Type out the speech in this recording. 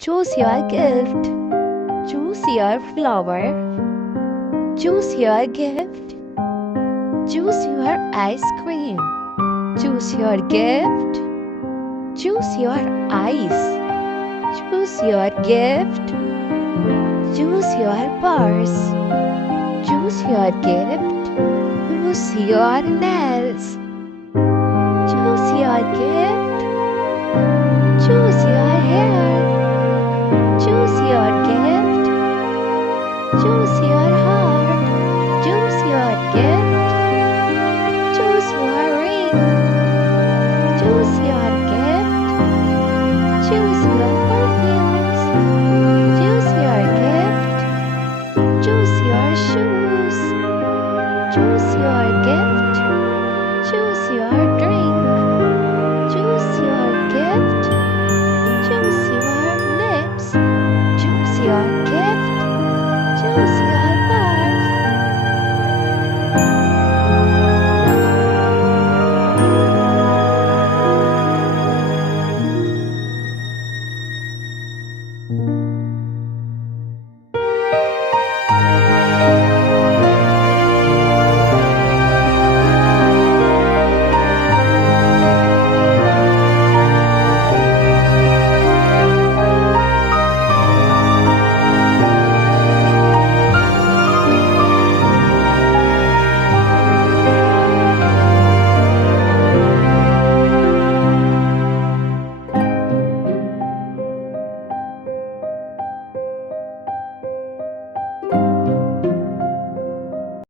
Choose your gift. Choose your flower. Choose your gift. Choose your ice cream. Choose your gift. Choose your eyes. Choose your gift. Choose your purse. Choose your gift. Choose your nails. Choose your gift. Choose your hair.